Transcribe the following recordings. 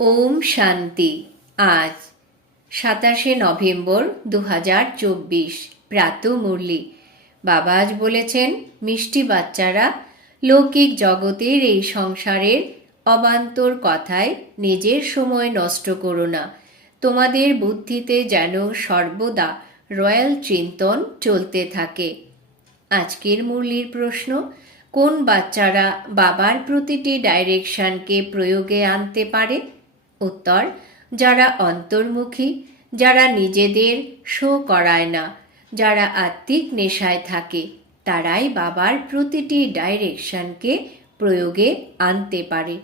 ওম শান্তি। আজ সাতাশে নভেম্বর দু হাজার চব্বিশ প্রাত মুরলি বাবা আজ বলেছেন, মিষ্টি বাচ্চারা, লৌকিক জগতের এই সংসারের অবান্তর কথায় নিজের সময় নষ্ট করো না। তোমাদের বুদ্ধিতে যেন সর্বদা রয়্যাল চিন্তন চলতে থাকে। আজকের মুরলির প্রশ্ন, কোন বাচ্চারা বাবার প্রতিটি ডাইরেকশনকে প্রয়োগে আনতে পারে? উত্তর, যারা অন্তর্মুখী, যারা নিজেদের শো করায় না, যারা আত্মিক নেশায় থাকে, তারাই বাবার প্রতিটি ডাইরেকশনকে প্রয়োগে আনতে পারে।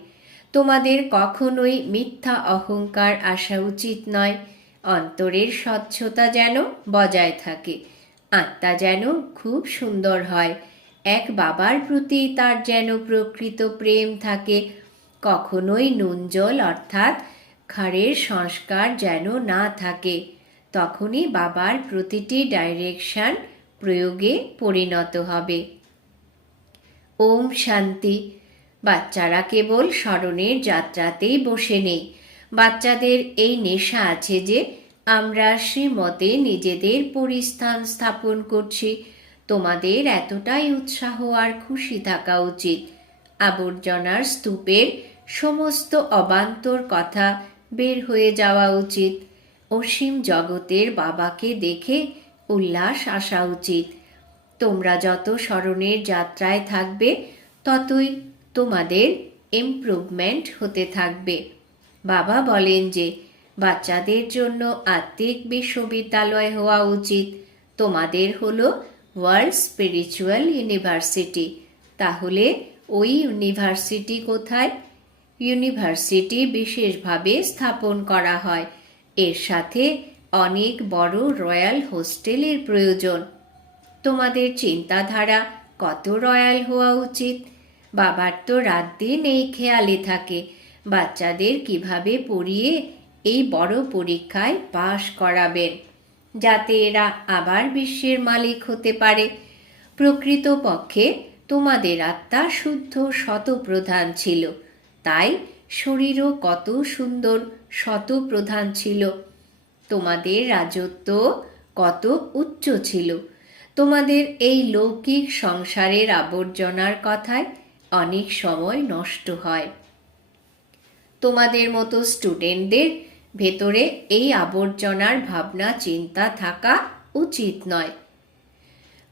তোমাদের কখনোই মিথ্যা অহংকার আসা উচিত নয়। অন্তরের স্বচ্ছতা যেন বজায় থাকে, আত্মা যেন খুব সুন্দর হয়। এক বাবার প্রতি তার যেন প্রকৃত প্রেম থাকে কখনোই নুন জল অর্থাৎ খাড়ের সংস্কার যেন না থাকে। তখনই বাবার প্রতিটি ডাইরেকশন প্রয়োগে পরিণত হবে। ওম শান্তি। বাচ্চারা কেবল স্মরণের যাত্রাতেই বসে নেই। বাচ্চাদের এই নেশা আছে যে, আমরা শ্রীমতে নিজেদের পরিস্থান স্থাপন করছি। তোমাদের এতটাই উৎসাহ আর খুশি থাকা উচিত। আবর্জনার স্তূপের সমস্ত অবান্তর কথা বের হয়ে যাওয়া উচিত। অসীম জগতের বাবাকে দেখে উল্লাস আসা উচিত। তোমরা যত স্মরণের যাত্রায় থাকবে, ততই তোমাদের ইমপ্রুভমেন্ট হতে থাকবে। বাবা বলেন যে, বাচ্চাদের জন্য আত্মিক বিশ্ববিদ্যালয় হওয়া উচিত। তোমাদের হলো ওয়ার্ল্ড স্পিরিচুয়াল ইউনিভার্সিটি। তাহলে ওই ইউনিভার্সিটি কোথায়? ইউনিভার্সিটি বিশেষভাবে স্থাপন করা হয়। এর সাথে অনেক বড় রয়্যাল হোস্টেলের প্রয়োজন। তোমাদের চিন্তাধারা কত রয়্যাল হওয়া উচিত? বাবার তো রাত দিন এই খেয়ালে থাকে। বাচ্চাদের কীভাবে পড়িয়ে এই বড় পরীক্ষায় পাশ করাবেন? যাতে এরা আবার বিশ্বের মালিক হতে পারে। প্রকৃতপক্ষে তোমাদের আত্মা শুদ্ধ শতপ্রধান ছিল। তাই শরীরও কত সুন্দর শতপ্রধান ছিল। তোমাদের রাজত্ব কত উচ্চ ছিল। তোমাদের এই লৌকিক সংসারের আবর্জনার কথায় অনেক সময় নষ্ট হয়। তোমাদের মতো স্টুডেন্টদের ভেতরে এই আবর্জনার ভাবনা, চিন্তা থাকা উচিত নয়।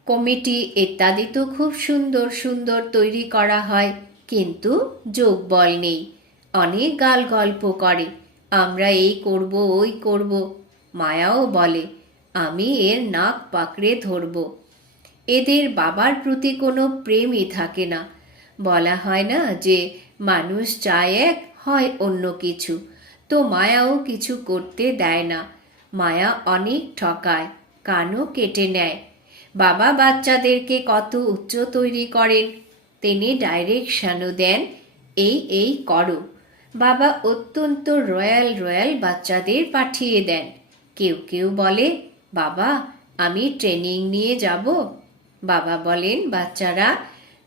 কমিটি ইত্যাদি তো খুব সুন্দর সুন্দর তৈরি করা হয়। কিন্তু যোগ বল নেই। অনেক গাল গল্প করে, আমরা এই করব, ওই করব। মায়াও বলে, আমি এর নাক পাকড়ে ধরব। এদের বাবার প্রতি কোনো প্রেমই থাকে না। বলা হয় না যে মানুষ চায় এক, হয় অন্য কিছু। তো মায়াও কিছু করতে দেয় না। মায়া অনেক ঠকায়, কানও কেটে নেয়। বাবা বাচ্চাদেরকে কত উচ্চ তৈরি করেন। তিনি ডাইরেকশনও দেন, এই এই করো। বাবা অত্যন্ত রয়্যাল রয়্যাল বাচ্চাদের পাঠিয়ে দেন। কেউ কেউ বলে, বাবা, আমি ট্রেনিং নিয়ে যাব। বাবা বলেন, বাচ্চারা,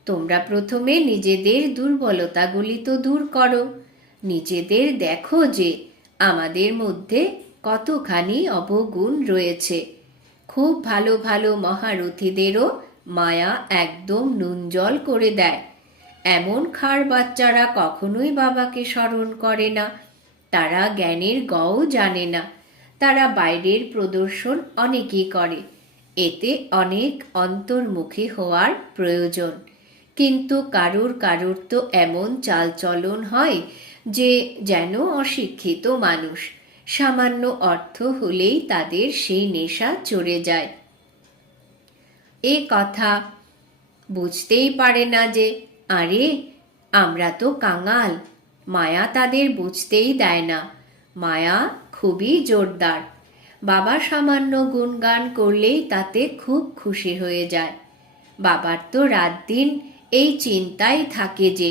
তোমরা প্রথমে নিজেদের দুর্বলতাগুলি তো দূর করো। নিজেদের দেখো যে আমাদের মধ্যে কতখানি অবগুণ রয়েছে। খুব ভালো ভালো মহারথীদেরও মায়া একদম নুন জল করে দেয়। এমন খার বাচ্চারা কখনোই বাবাকে স্মরণ করে না। তারা জ্ঞানের গও জানে না। তারা বাইরের প্রদর্শন অনেকই করে। এতে অনেক অন্তর্মুখী হওয়ার প্রয়োজন। কিন্তু কারুর কারুর তো এমন চালচলন হয় যে যেন অশিক্ষিত মানুষ। সামান্য অর্থ হলেই তাদের সেই নেশা চড়ে যায়। এ কথা। বুঝতেই পারে না যে, আরে, আমরা তো কাঙাল। মায়া তাদের বুঝতেই দেয় না। মায়া খুবই জোরদার। বাবা সামান্য গুণগান করলেই তাতে খুব খুশি হয়ে যায়। বাবার তো রাত দিন এই চিন্তাই থাকে যে,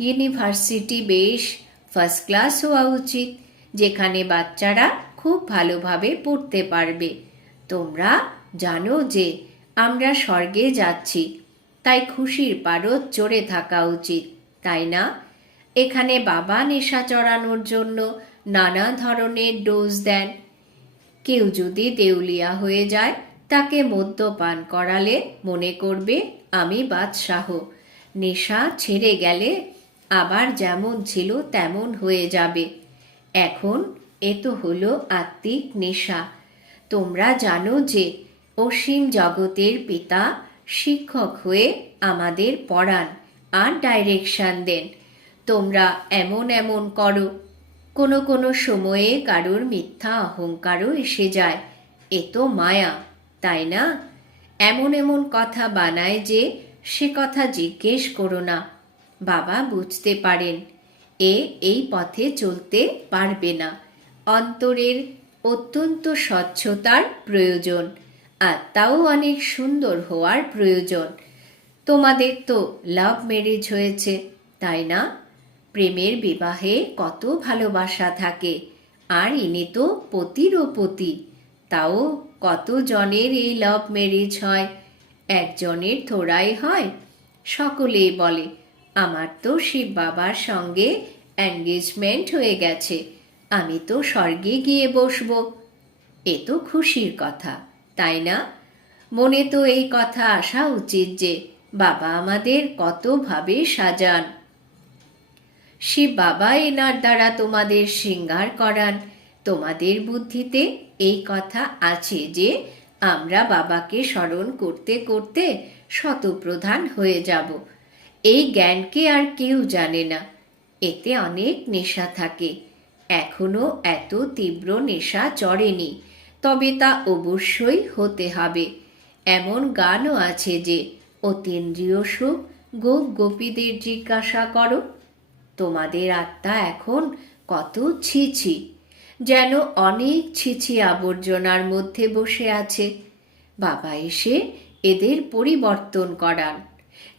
ইউনিভার্সিটি বেশ ফার্স্ট ক্লাস হওয়া উচিত, যেখানে বাচ্চারা খুব ভালোভাবে পড়তে পারবে। তোমরা জানো যে আমরা স্বর্গে যাচ্ছি। তাই খুশির পারদ চড়ে থাকা উচিত, তাই না? এখানে বাবা নেশা চড়ানোর জন্য নানা ধরনের ডোজ দেন। কেউ যদি দেউলিয়া হয়ে যায়, তাকে মদ্যপান করালে মনে করবে, আমি বাদশাহ। নেশা ছেড়ে গেলে আবার যেমন ছিল তেমন হয়ে যাবে। এখন এ তো হলো আত্মিক নেশা। তোমরা জানো যে অসীম জগতের পিতা, শিক্ষক হয়ে আমাদের পড়ান আর ডাইরেকশন দেন। তোমরা এমন এমন করো। কোনো কোনো সময়ে কারোর মিথ্যা অহংকারও এসে যায়। এ তো মায়া, তাই না? এমন এমন কথা বানায় যে সে কথা জিজ্ঞেস করো না। বাবা বুঝতে পারেন, এ এই পথে চলতে পারবে না। অন্তরের অত্যন্ত স্বচ্ছতার প্রয়োজন। আত্মাও অনেক সুন্দর হওয়ার প্রয়োজন। তোমাদের তো লাভ ম্যারেজ হয়েছে, তাই না? প্রেমের বিবাহে কত ভালোবাসা থাকে, আর ইনি তো পতিরও পতি। তাও কত জনের এই লাভ ম্যারেজ হয়? একজনের থোড়াই হয়, সকলেই বলে। আমার তো শিব বাবার সঙ্গে এনগেজমেন্ট হয়ে গেছে, আমি তো স্বর্গে গিয়ে বসবো। এ তো খুশির কথা। তাই না? মনে তো এই কথা আসা উচিত যে বাবা আমাদের কতভাবে সাজান। সে বাবা এনার দ্বারা তোমাদের শৃঙ্গার করান। তোমাদের বুদ্ধিতে এই কথা আছে যে আমরা বাবাকে স্মরণ করতে করতে শতপ্রধান হয়ে যাব। এই জ্ঞানকে আর কেউ জানে না। এতে অনেক নেশা থাকে। এখনও এত তীব্র নেশা চড়েনি। তবে তা অবশ্যই হতে হবে। এমন গানও আছে যে, অতীন্দ্রিয় সুখ, গোপ গোপীদের জিজ্ঞাসা করো। তোমাদের আত্মা এখন কত ছিছি, যেন অনেক ছিছি আবর্জনার মধ্যে বসে আছে। বাবা এসে এদের পরিবর্তন করান,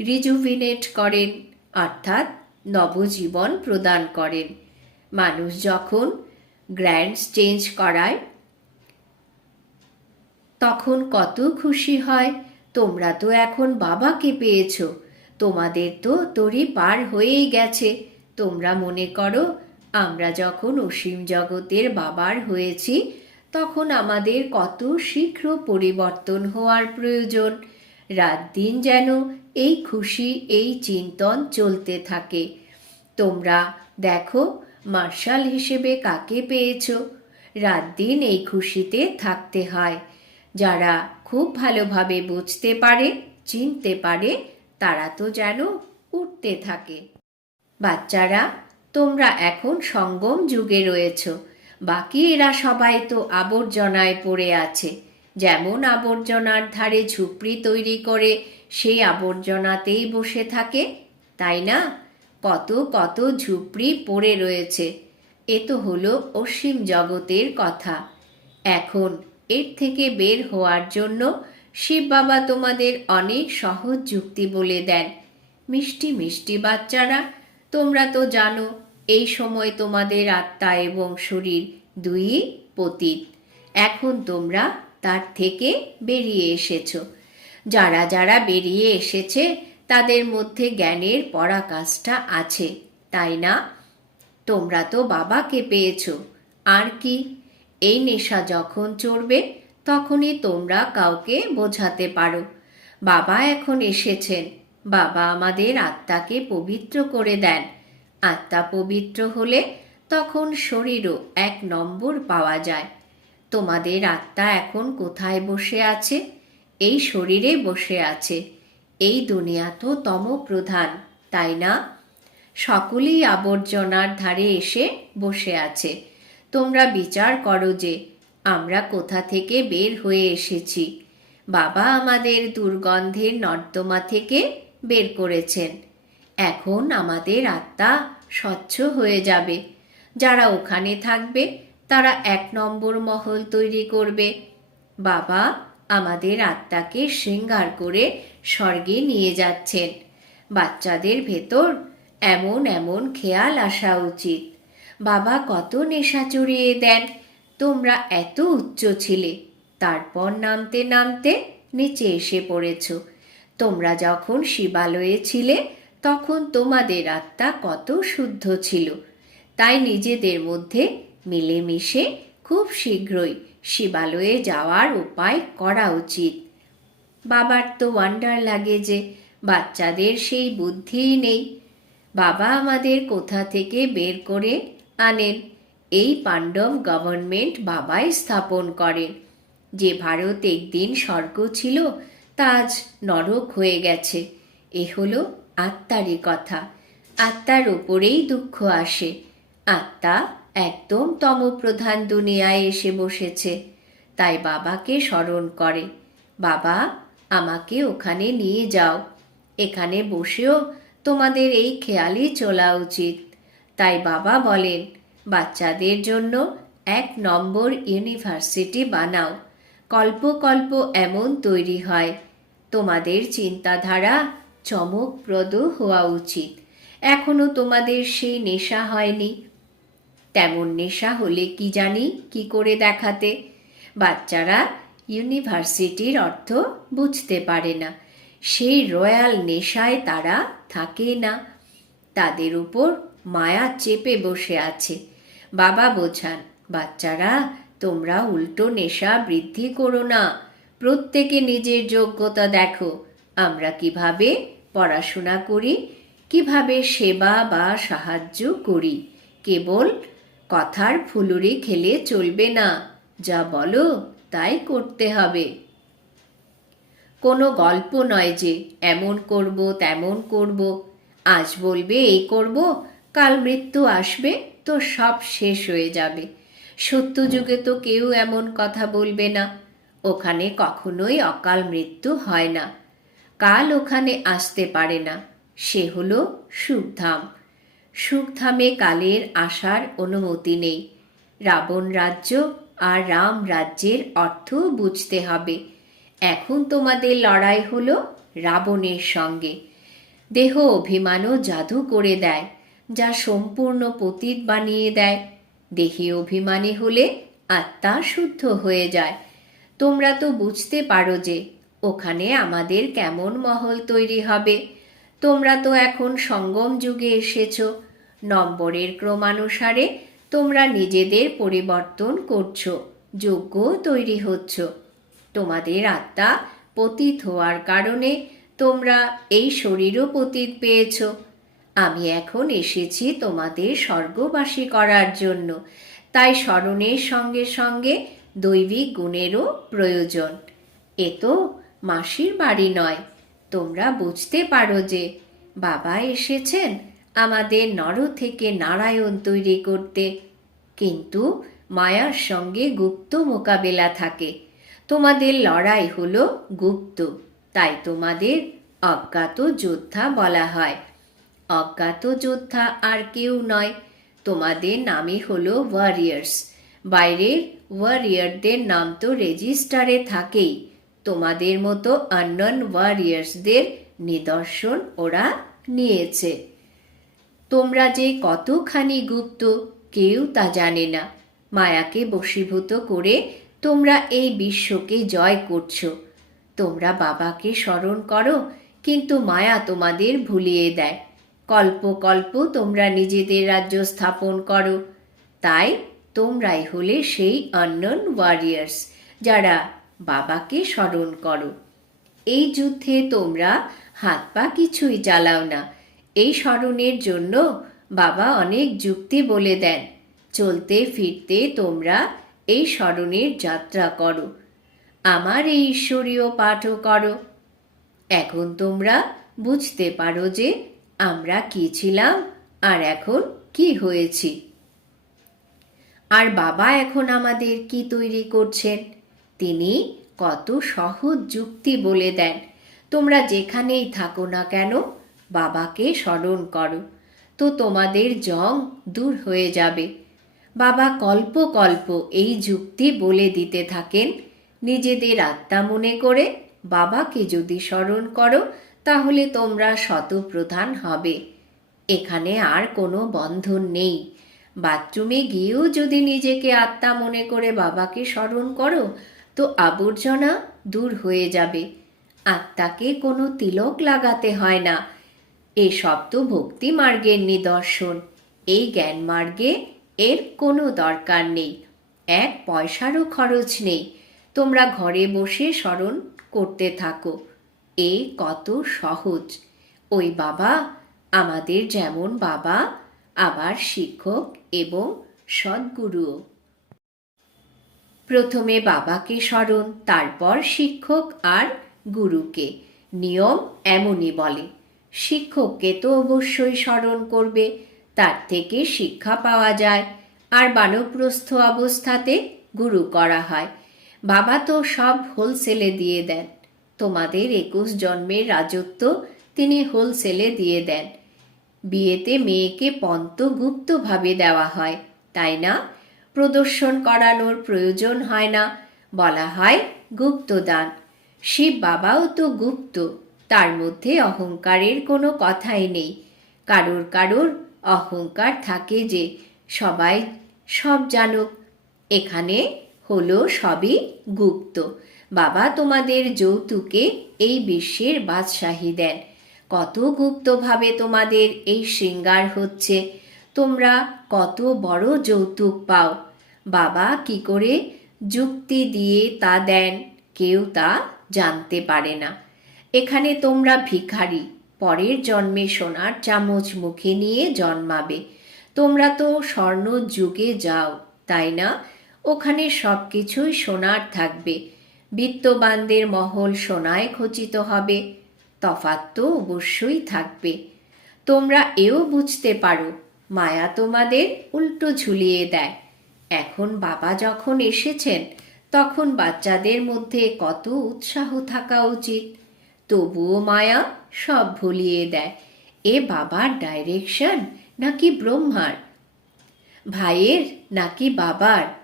রিজুভিনেট করেন, অর্থাৎ নবজীবন প্রদান করেন। মানুষ যখন গ্র্যান্ডস চেঞ্জ করায় তখন কত খুশি হয়। তোমরা তো এখন বাবাকে পেয়েছ। তোমাদের তো তরি পার হয়েই গেছে। তোমরা মনে করো, আমরা যখন অসীম জগতের বাবার হয়েছি, তখন আমাদের কত শীঘ্র পরিবর্তন হওয়ার প্রয়োজন। রাত দিন যেন এই খুশি, এই চিন্তন চলতে থাকে। তোমরা দেখো, মার্শাল হিসেবে কাকে পেয়েছ? রাত দিন এই খুশিতে থাকতে হয়। যারা খুব ভালোভাবে বুঝতে পারে, চিনতে পারে, তারা তো যেন উঠতে থাকে। বাচ্চারা, তোমরা এখন সঙ্গম যুগে রয়েছ। বাকি এরা সবাই তো আবর্জনায় পড়ে আছে। যেমন আবর্জনার ধারে ঝুপড়ি তৈরি করে সেই আবর্জনাতেই বসে থাকে, তাই না? কত কত ঝুপড়ি পড়ে রয়েছে। এ তো হলো অসীম জগতের কথা। এখন এর থেকে বের হওয়ার জন্য শিব বাবা তোমাদের অনেক সহজ যুক্তি বলে দেন। মিষ্টি মিষ্টি বাচ্চারা, তোমরা তো জানো, এই সময় তোমাদের আত্মা এবং শরীর দুই পতীত। এখন তোমরা তার থেকে বেরিয়ে এসেছ। যারা যারা বেরিয়ে এসেছে, তাদের মধ্যে জ্ঞানের পরাকাষ্ঠা আছে, তাই না? তোমরা তো বাবাকে পেয়েছ। আর কি? এই নেশা যখন চড়বে, তখনই তোমরা কাউকে বোঝাতে পারো। বাবা এখন এসেছেন। বাবা আমাদের আত্মাকে পবিত্র করে দেন। আত্মা পবিত্র হলে তখন শরীরও এক নম্বর পাওয়া যায়। তোমাদের আত্মা এখন কোথায় বসে আছে? এই শরীরে বসে আছে। এই দুনিয়া তো তম প্রধান তাই না? সকলেই আবর্জনার ধারে এসে বসে আছে। তোমরা বিচার করো যে আমরা কোথা থেকে বের হয়ে এসেছি। বাবা আমাদের দুর্গন্ধের নর্দমা থেকে বের করেছেন। এখন আমাদের আত্মা স্বচ্ছ হয়ে যাবে। যারা ওখানে থাকবে, তারা এক নম্বর মহল তৈরি করবে। বাবা আমাদের আত্মাকে শৃঙ্গার করে স্বর্গে নিয়ে যাচ্ছেন। বাচ্চাদের ভেতর এমন এমন খেয়াল আসা উচিত। বাবা কত নেশা চড়িয়ে দেন। তোমরা এত উচ্চ ছিলে। তারপর নামতে নামতে নিচে এসে পড়েছ। তোমরা যখন শিবালয়ে ছিলে, তখন তোমাদের আত্মা কত শুদ্ধ ছিল। তাই নিজেদের মধ্যে মিলেমিশে খুব শীঘ্রই শিবালয়ে যাওয়ার উপায় করা উচিত। বাবার তো ওয়ান্ডার লাগে যে বাচ্চাদের সেই বুদ্ধিই নেই। বাবা আমাদের কোথা থেকে বের করে আনেন। এই পাণ্ডব গভর্নমেন্ট বাবাই স্থাপন করেন যে ভারত একদিন স্বর্গ ছিল, তা আজ নরক হয়ে গেছে। এ হলো আত্মারই কথা। আত্মার ওপরেই দুঃখ আসে। আত্মা একদম তমপ্রধান দুনিয়ায় এসে বসেছে। তাই বাবাকে স্মরণ করে। বাবা, আমাকে ওখানে নিয়ে যাও। এখানে বসেও তোমাদের এই খেয়ালই চলা উচিত। তাই বাবা বলেন, বাচ্চাদের জন্য এক নম্বর ইউনিভার্সিটি বানাও। কল্প কল্প এমন তৈরি হয়। তোমাদের চিন্তাধারা চমকপ্রদ হওয়া উচিত। এখনও তোমাদের সেই নেশা হয়নি। তেমন নেশা হলে কি জানি কি করে দেখাতে। বাচ্চারা ইউনিভার্সিটির অর্থ বুঝতে পারে না। সেই রয়্যাল নেশায় তারা থাকে না। তাদের উপর মায়া চেপে বসে আছে। বাবা বোঝান, বাচ্চারা, তোমরা উল্টো নেশা বৃদ্ধি করো না। প্রত্যেকে নিজের যোগ্যতা দেখো। আমরা কীভাবে পড়াশোনা করি, কীভাবে সেবা বা সাহায্য করি, কেবল কথার ফুলুরি খেলে চলবে না। যা বলো, তাই করতে হবে। কোনো গল্প নয় যে, এমন করব, তেমন করব। আজ বলবে, এই করব কাল মৃত্যু আসবে, তো সব শেষ হয়ে যাবে। সত্যযুগে তো কেউ এমন কথা বলবে না। ওখানে কখনোই অকাল মৃত্যু হয় না। কাল ওখানে আসতে পারে না। সে হলো সুখধাম। সুখধামে কালের আসার অনুমতি নেই। রাবণ রাজ্য আর রাম রাজ্যের অর্থ বুঝতে হবে। এখন তোমাদের লড়াই হলো রাবণের সঙ্গে। দেহ অভিমানও জাদু করে দেয়। যা সম্পূর্ণ পতীত বানিয়ে দেয়। দেহে অভিমানী হলে আত্মা শুদ্ধ হয়ে যায়। তোমরা তো বুঝতে পারো যে ওখানে আমাদের কেমন মহল তৈরি হবে। তোমরা তো এখন সঙ্গম যুগে এসেছ। নম্বরের ক্রমানুসারে তোমরা নিজেদের পরিবর্তন করছ যোগ্য তৈরি হচ্ছ। তোমাদের আত্মা পতিত হওয়ার কারণে তোমরা এই শরীরও পতিত পেয়েছ। আমি এখন এসেছি তোমাদের স্বর্গবাসী করার জন্য। তাই স্মরণের সঙ্গে সঙ্গে দৈবিক গুণেরও প্রয়োজন। এ তো মাসির বাড়ি নয়। তোমরা বুঝতে পারো যে বাবা এসেছেন আমাদের নর থেকে নারায়ণ তৈরি করতে। কিন্তু মায়ার সঙ্গে গুপ্ত মোকাবেলা থাকে। তোমাদের লড়াই হলো গুপ্ত, তাই তোমাদের অজ্ঞাত যোদ্ধা বলা হয়। অজ্ঞাত যোদ্ধা আর কেউ নয়। তোমাদের নামই হলো ওয়ারিয়ার্স বাইরের ওয়ারিয়ারদের নাম তো রেজিস্টারে থাকেই। তোমাদের মতো আননন ওয়ারিয়ার্সদের নিদর্শন ওরা নিয়েছে। তোমরা যে কতখানি গুপ্ত, কেউ তা জানে না। মায়াকে বশীভূত করে তোমরা এই বিশ্বকে জয় করছ। তোমরা বাবাকে স্মরণ করো, কিন্তু মায়া তোমাদের ভুলিয়ে দেয়। কল্প কল্প তোমরা নিজেদের রাজ্য স্থাপন করো। তাই তোমরাই হলে সেই আননন ওয়ারিয়ার্স যারা বাবাকে স্মরণ করো। এই যুদ্ধে তোমরা হাত পা কিছুই চালাও না। এই স্মরণের জন্য বাবা অনেক যুক্তি বলে দেন। চলতে, ফিরতে তোমরা এই স্মরণের যাত্রা করো। আমার এই ঈশ্বরীয় পাঠও করো। এখন তোমরা বুঝতে পারো যে আমরা কি ছিলাম আর এখন কি হয়েছি? আর বাবা এখন আমাদের কি তৈরি করছেন? তিনি কত সহজ যুক্তি বলে দেন। তোমরা যেখানেই থাকো না কেন, বাবাকে স্মরণ করো। তো তোমাদের জং দূর হয়ে যাবে। বাবা কল্প কল্প এই যুক্তি বলে দিতে থাকেন। নিজেদের আত্মা মনে করে বাবাকে যদি স্মরণ করো তাহলে তোমরা শতপ্রধান হবে। এখানে আর কোনো বন্ধন নেই। বাথরুমে গিয়েও যদি নিজেকে আত্মা মনে করে বাবাকে স্মরণ করো, তো আবর্জনা দূর হয়ে যাবে। আত্মাকে কোনো তিলক লাগাতে হয় না। এসব তো ভক্তি মার্গের নিদর্শন। এই জ্ঞান মার্গে এর কোনো দরকার নেই। এক পয়সারও খরচ নেই। তোমরা ঘরে বসে স্মরণ করতে থাকো। এ কত সহজ। ওই বাবা আমাদের যেমন বাবা, আবার শিক্ষক এবং সদ্গুরুও প্রথমে বাবাকে স্মরণ, তারপর শিক্ষক আর গুরুকে। নিয়ম এমনই বলে, শিক্ষককে তো অবশ্যই স্মরণ করবে, তার থেকে শিক্ষা পাওয়া যায়। আর বানপ্রস্থ অবস্থাতে গুরু করা হয়। বাবা তো সব হোলসেলে দিয়ে দেন। তোমাদের একুশ জন্মের রাজত্ব তিনি হোলসেলে দিয়ে দেন। বিয়েতে মেয়েকে পন্ত গুপ্তভাবে দেওয়া হয়, তাই না? প্রদর্শন করানোর প্রয়োজন হয় না, বলা হয় গুপ্তদান। শিব বাবাও তো গুপ্ত, তার মধ্যে অহংকারের কোনো কথাই নেই। কারোর কারোর অহংকার থাকে যে, সবাই সব জানুক। এখানে হলো সবই গুপ্ত। বাবা তোমাদের যৌতুকে এই বিশ্বের বাদশাহী দেন। কত গুপ্তভাবে তোমাদের এই শৃঙ্গার হচ্ছে। তোমরা কত বড় যৌতুক পাও। বাবা কি করে যুক্তি দিয়ে তা দেন, কেউ তা জানতে পারে না। এখানে তোমরা ভিখারি, পরের জন্মে সোনার চামচ মুখে নিয়ে জন্মাবে। তোমরা তো স্বর্ণ যুগে যাও, তাই না? ওখানে সব কিছুই সোনার থাকবে। বিত্তবানদের মহল সোনায় খচিত হবে, তফাৎ তো অবশ্যই থাকবে। তোমরা এও বুঝতে পারো, মায়া তোমাদের উল্টো ঝুলিয়ে দেয়। এখন বাবা যখন এসেছেন, তখন বাচ্চাদের মধ্যে কত উৎসাহ থাকা উচিত। তবুও মায়া সব ভুলিয়ে দেয়, এ বাবার ডাইরেকশন নাকি ব্রহ্মার? ভাইয়ের নাকি বাবার?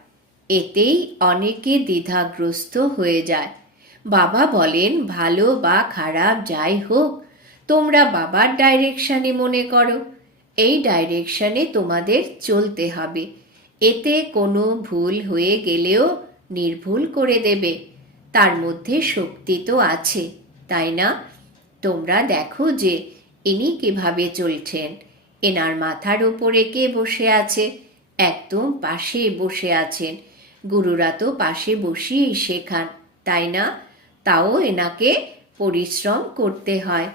এতেই অনেকে দ্বিধাগ্রস্ত হয়ে যায়। বাবা বলেন, ভালো বা খারাপ, যাই হোক, তোমরা বাবার ডাইরেকশানে মনে করো। এই ডাইরেকশানে তোমাদের চলতে হবে। এতে কোনো ভুল হয়ে গেলেও নির্ভুল করে দেবে। তার মধ্যে শক্তি তো আছে, তাই না? তোমরা দেখো যে ইনি কীভাবে চলছেন। এনার মাথার ওপরে কে বসে আছে? একদম পাশে বসে আছেন। গুরুরা তো পাশে বসিয়েই শেখান, তাই না? তাও এনাকে পরিশ্রম করতে হয়।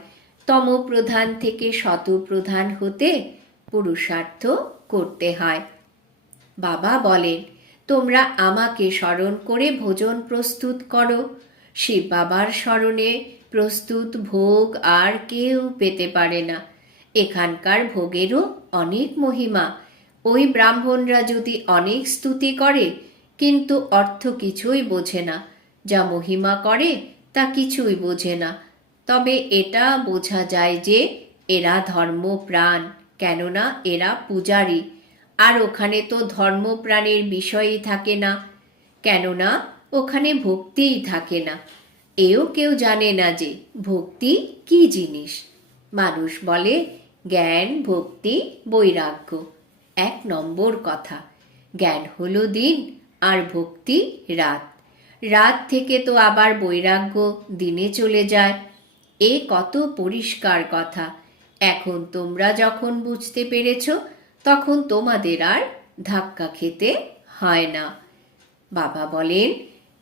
তম প্রধান থেকে শত প্রধান হতে পুরুষার্থ করতে হয়। বাবা বলেন, তোমরা আমাকে স্মরণ করে ভোজন প্রস্তুত করো। শিব বাবার স্মরণে প্রস্তুত ভোগ আর কেউ পেতে পারে না। এখানকার ভোগেরও অনেক মহিমা। ওই ব্রাহ্মণরা যদি অনেক স্তুতি করে কিন্তু অর্থ কিছুই বোঝে না। যা মহিমা করে, তা কিছুই বোঝে না। তবে এটা বোঝা যায় যে, এরা ধর্মপ্রাণ, কেননা এরা পূজারী। আর ওখানে তো ধর্মপ্রাণের বিষয়ই থাকে না। কেননা ওখানে ভক্তিই থাকে না। এও কেউ জানে না যে, ভক্তি কি জিনিস? মানুষ বলে, জ্ঞান, ভক্তি, বৈরাগ্য। এক নম্বর কথা। জ্ঞান হলো দিন আর ভক্তি রাত। রাত থেকে তো আবার বৈরাগ্য দিনে চলে যায়। এ কত পরিষ্কার কথা। এখন তোমরা যখন বুঝতে পেরেছ, তখন তোমাদের আর ধাক্কা খেতে হয় না। বাবা বলেন,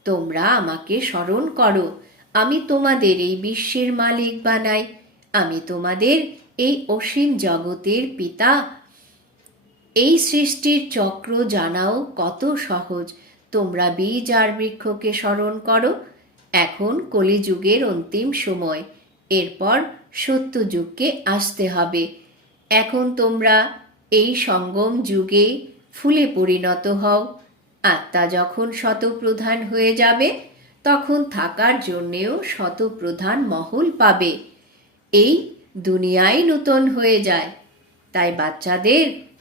তোমরা আমাকে স্মরণ করো। আমি তোমাদের এই বিশ্বের মালিক বানাই। আমি তোমাদের এই অসীম জগতের পিতা এই সৃষ্টির চক্র জানাও কত সহজ। তোমরা বীজ আর বৃক্ষকে স্মরণ করো। এখন কলিযুগের অন্তিম সময়। এরপর সত্যযুগকে আসতে হবে। এখন তোমরা এই সঙ্গম যুগে ফুলে পরিণত হও। আত্মা যখন শতপ্রধান হয়ে যাবে, তখন থাকার জন্যেও শতপ্রধান মহল পাবে। এই দুনিয়াই নূতন হয়ে যায়। তাই বাচ্চাদের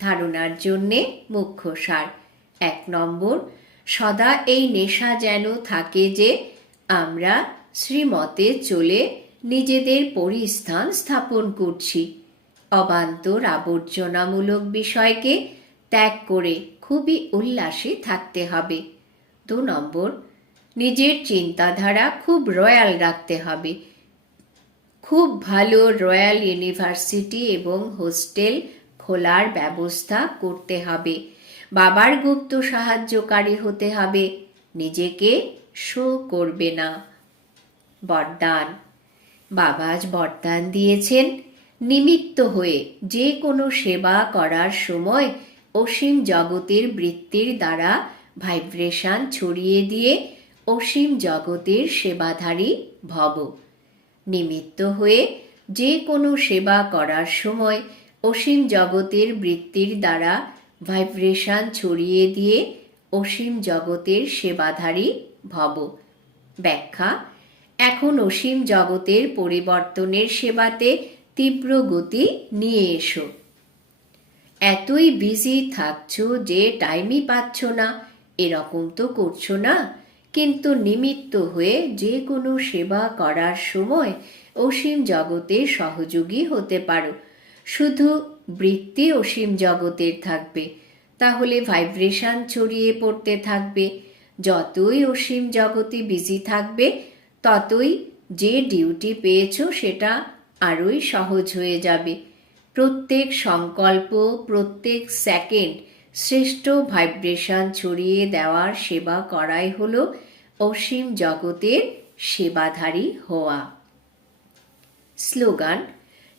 ধারণার জন্যে মুখ্য সার। এক নম্বর, সদা এই নেশা যেন থাকে যে আমরা শ্রীমতে চলে নিজেদের পরিস্থান স্থাপন করছি। অবান্তর আবর্জনামূলক বিষয়কে ত্যাগ করে খুবই উল্লাসে থাকতে হবে। দু নম্বর, নিজের চিন্তাধারা খুব রয়্যাল রাখতে হবে। খুব ভালো রয়্যাল ইউনিভার্সিটি এবং হোস্টেল খোলার ব্যবস্থা করতে হবে। বাবার গুপ্ত সাহায্যকারী হতে হবে। নিজেকে শো করবে না। বরদান। বাবাজ বরদান দিয়েছেন। নিমিত্ত হয়ে যে কোনো সেবা করার সময় অসীম জগতের বৃত্তির দ্বারা ভাইব্রেশন ছড়িয়ে দিয়ে অসীম জগতের সেবাধারী ভব। নিমিত্ত হয়ে যে কোনো সেবা করার সময় অসীম জগতের বৃত্তির দ্বারা ভাইব্রেশন ছড়িয়ে দিয়ে অসীম জগতের সেবাধারী ভব। ব্যাখ্যা, এখন অসীম জগতের পরিবর্তনের সেবাতে তীব্র গতি নিয়ে এসো। এতই বিজি থাকছো যে টাইমই পাচ্ছ না। এরকম তো করছ না। কিন্তু নিমিত্ত হয়ে যে কোনো সেবা করার সময় অসীম জগতে সহযোগী হতে পারো। শুধু বৃত্তি অসীম জগতের থাকবে, তাহলে ভাইব্রেশন ছড়িয়ে পড়তে থাকবে। যতই অসীম জগতে বিজি থাকবে, ততই যে ডিউটি পেয়েছ সেটা আরোই সহজ হয়ে যাবে। প্রত্যেক সংকল্প, প্রত্যেক সেকেন্ড শ্রেষ্ঠ ভাইব্রেশন ছড়িয়ে দেওয়ার সেবা করাই হলো অসীম জগতের সেবাধারী হওয়া। স্লোগান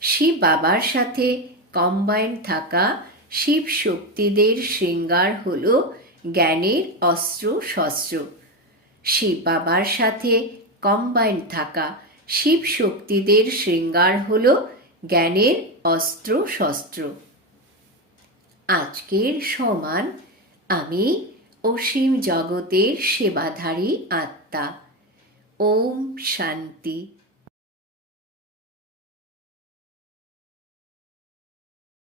শিব বাবার সাথে কম্বাইন থাকা শিব শক্তিদের শৃঙ্গার হল জ্ঞানের অস্ত্র শস্ত্র। শিব বাবার সাথে কম্বাইন থাকা শিব শক্তিদের শৃঙ্গার হল জ্ঞানের অস্ত্র শস্ত্র। আজকের সমান আমি অসীম জগতের সেবাধারী আত্মা। ওম শান্তি।